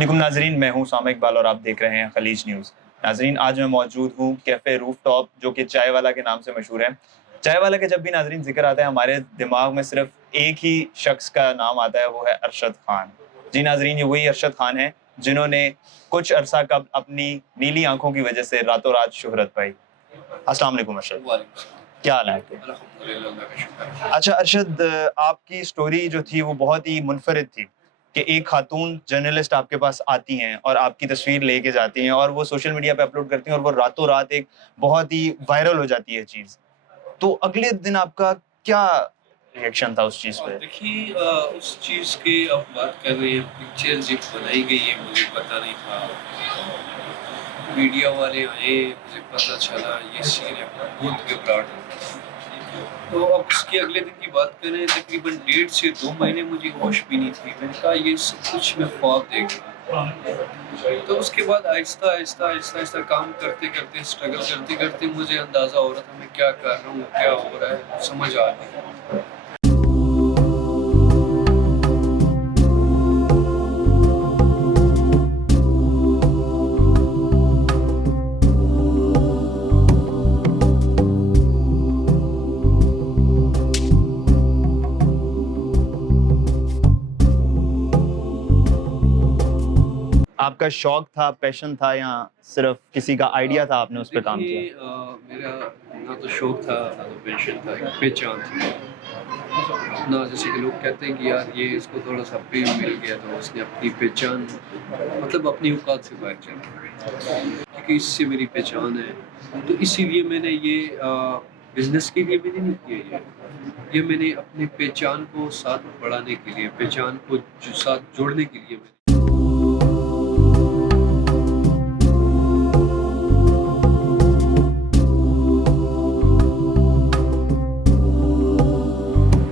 अस्सलामुअलैकुम नाजरीन, मैं हूं सामा इकबाल और आप देख रहे हैं खलीज न्यूज़। नाजरीन, आज मैं मौजूद हूं कैफ़े रूफटॉप, जो कि चाय वाला के नाम से मशहूर है। चाय वाला का जब भी नाजरीन ज़िक्र आता है, हमारे दिमाग में सिर्फ एक ही शख्स का नाम आता है, वो है अरशद खान। जी नाजरीन, ये वही अरशद खान है जिन्होंने कुछ अरसा कबल अपनी नीली आंखों की वजह से रातों रात शोहरत पाई। अस्सलाम वालेकुम अरशद, क्या हाल है आपके? अच्छा अरशद, आपकी स्टोरी जो थी वो बहुत ही मुनफरिद थी कि एक खातून जर्नलिस्ट आपके पास आती हैं और आपकी तस्वीर लेके जाती हैं और वो सोशल मीडिया पे अपलोड करती हैं और वो रातों रात एक बहुत ही वायरल हो जाती है चीज़। तो अगले दिन आपका क्या रिएक्शन था उस चीज़ पे? देखिए उस चीज़ की आप बात कर रहे हैं, पिक्चर जब बनाई गई है मुझे पता नहीं था। मीडिया वाले आए, मुझे पता चला ये सीन है, बहुत घबराहट हुई। तो अब उसके अगले दिन की बात करें, तकरीबन 1.5 से 2 महीने मुझे होश भी नहीं थी। मैंने कहा ये सब कुछ मैं ख्वाब देख रहा हूँ। तो उसके बाद आहिस्ता-आहिस्ता काम करते-करते, स्ट्रगल करते-करते मुझे अंदाज़ा हो रहा था मैं क्या कर रहा हूँ, क्या हो रहा है, समझ आ नहीं रहा। आपका शौक था, पैशन था या सिर्फ़ किसी का आइडिया था आपने उस पे काम देखिए किया? मेरा ना तो शौक था, ना तो पैशन था, एक पहचान थी। ना जैसे कि लोग कहते हैं कि यार ये इसको थोड़ा-सा फेम मिल गया तो उसने अपनी पहचान मतलब अपनी औकात से बाहर चला गया। क्योंकि इससे मेरी पहचान है, तो इसीलिए मैंने ये बिज़नेस के लिए मैंने नहीं किया ये मैंने अपनी पहचान को साथ बढ़ाने के लिए, पहचान को जो साथ जोड़ने के लिए मैंने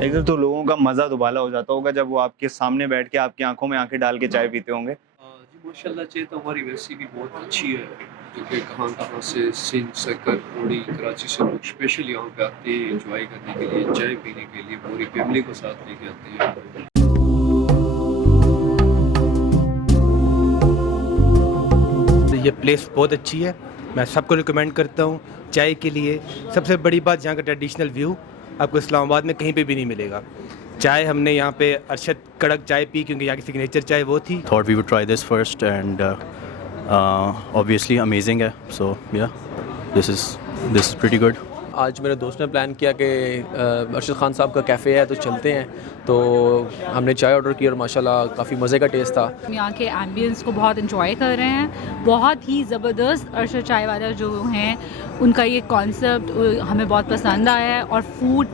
एक तो लोगों का मज़ा दुबाला हो जाता होगा जब वो आपके सामने बैठ के आपकी आँखों में आँखें डाल के चाय पीते होंगे। जी माशाल्लाह चाय तो हमारी वैसे भी बहुत अच्छी है, जो कि कहाँ-कहाँ से सिंध, सकर, रोड़ी, कराची से लोग स्पेशल यहाँ पे आते हैं एन्जॉय करने के लिए, चाय पीने के लिए, पूरी फैमिली को साथ लेके आते हैं। ये प्लेस बहुत अच्छी है, मैं सबको रिकमेंड करता हूँ चाय के लिए। सबसे बड़ी बात, यहाँ का ट्रेडिशनल व्यू आपको इस्लामाबाद में कहीं पे भी नहीं मिलेगा। चाय हमने यहाँ पे अरशद कड़क चाय पी क्योंकि यहाँ की सिग्नेचर चाय वो थी। Thought we would try this first and obviously amazing है, so yeah, this is pretty good. आज मेरे दोस्त ने प्लान किया कि अरशद खान साहब का कैफ़े है तो चलते हैं, तो हमने चाय ऑर्डर की और माशाल्लाह काफ़ी मज़े का टेस्ट था। हम यहाँ के एम्बियंस को बहुत एंजॉय कर रहे हैं, बहुत ही ज़बरदस्त अरशद चाय वाला जो हैं उनका ये कॉन्सेप्ट हमें बहुत पसंद आया है और फूड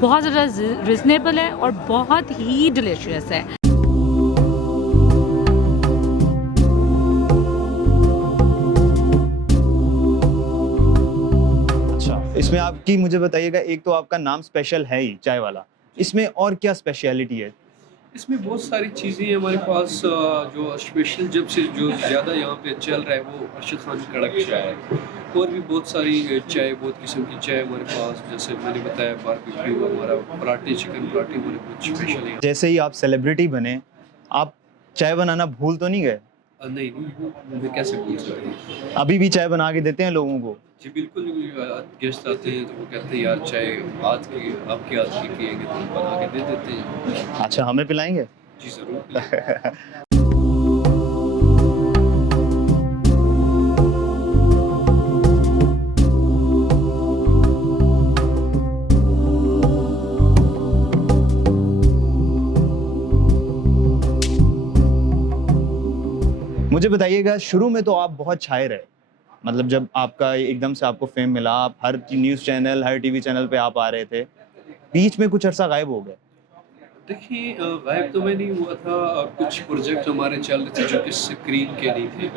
बहुत ज़्यादा रिजनेबल है और बहुत ही डिलीशियस है। इसमें आपकी मुझे बताइएगा, एक तो आपका नाम स्पेशल है ही चाय वाला, इसमें और क्या स्पेशलिटी है? इसमें बहुत सारी चीज़ें हैं हमारे पास जो स्पेशल जब से जो ज़्यादा यहाँ पे चल रहा है वो अरशद खान कड़क चाय है। और भी बहुत सारी चाय, बहुत किस्म की चाय हमारे पास, जैसे मैंने बताया बारबेक्यू, हमारा पराठे, चिकन पराठे हमारे बहुत स्पेशल हैं। जैसे ही आप सेलिब्रिटी बने, आप चाय बनाना भूल तो नहीं गए? नहीं, मैं कैसे भूल सकता हूँ। अभी भी चाय बना के देते हैं लोगों को? जी बिल्कुल, गेस्ट आते हैं तो वो कहते हैं यार चाय आज की आपके हाथ की पिएंगे तो हम बना के दे देते हैं। अच्छा, हमें पिलाएँगे? जी ज़रूर। मुझे बताइएगा, शुरू में तो आप बहुत छाए रहे, मतलब जब आपका एकदम से आपको फेम मिला, आप हर न्यूज़ चैनल, हर टीवी चैनल पे आप आ रहे थे, बीच में कुछ अरसा गायब हो गए। देखिए गायब तो मैं नहीं हुआ था, कुछ प्रोजेक्ट हमारे चल रहे थे जो कि स्क्रीन के लिए थे,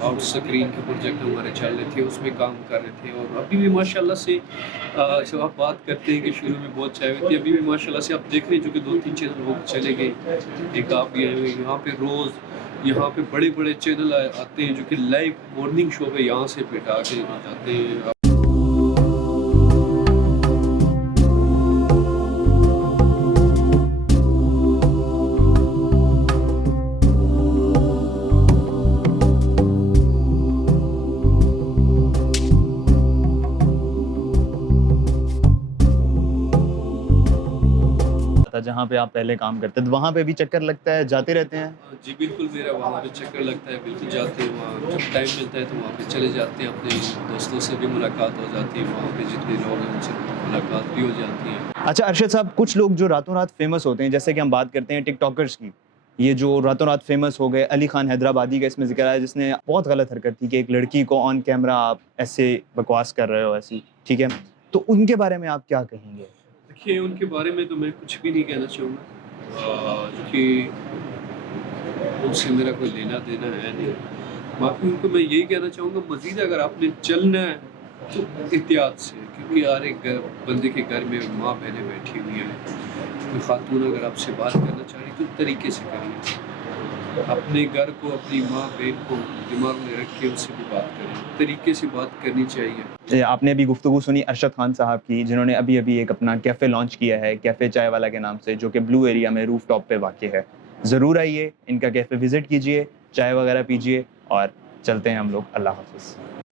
आउट स्क्रीन के प्रोजेक्ट हमारे चल रहे थे, उसमें काम कर रहे थे। और अभी भी माशाल्लाह से जब आप बात करते हैं कि शुरू में बहुत चाय हुई थी, अभी भी माशाल्लाह से आप देख रहे हैं जो कि 2-3 चैनल हो चले गए, एक आप भी आए हुए यहाँ पे रोज़ यहाँ पे बड़े-बड़े चैनल आते हैं जो कि लाइव मॉर्निंग शो पे यहाँ से बैठा के जाते हैं। था जहाँ पे आप पहले काम करते थे, तो वहाँ पे भी चक्कर लगता है, जाते रहते हैं? जी बिल्कुल, मेरा वहाँ पे चक्कर लगता है, बिल्कुल जाते हैं वहाँ, जब टाइम मिलता है तो वहाँ पे चले जाते हैं, अपने दोस्तों से भी मुलाकात हो जाती है, वहाँ पे जितने लोग हैं उनसे मुलाकात भी हो जाती है। अच्छा अरशद साहब, कुछ लोग जो रातों रात फेमस होते हैं, जैसे कि हम बात करते हैं टिकटॉकर्स की, ये जो रातों रात फेमस हो गए, अली खान हैदराबादी का इसमें जिक्र आया जिसने बहुत गलत हरकत की कि एक लड़की को ऑन कैमरा आप ऐसे बकवास कर रहे हो ऐसी, ठीक है, तो उनके बारे में आप क्या कहेंगे? देखिए, उनके बारे में तो मैं कुछ भी नहीं कहना चाहूँगा, क्योंकि उनसे मेरा कोई लेना देना है नहीं। बाकी उनको मैं यही कहना चाहूँगा, मज़ीद अगर आपने चलना है तो एहतियात से, क्योंकि हर एक बंदे के घर में माँ बहनें बैठी हुई हैं। कोई खातून अगर आपसे बात करना चाह रही तो तरीके से करिए, अपने घर को, अपनी माँ बहन को दिमाग में रख के उससे भी बात करें, तरीके से बात करनी चाहिए। आपने अभी गुफ्तगू सुनी अरशद खान साहब की, जिन्होंने अभी अभी एक अपना कैफ़े लॉन्च किया है, कैफ़े चाय वाला के नाम से, जो कि ब्लू एरिया में रूफ टॉप पे वाक़ है। ज़रूर आइए, इनका कैफ़े विज़िट कीजिए, चाय वगैरह पीजिए, और चलते हैं हम लोग। अल्लाह हाफ़िज़।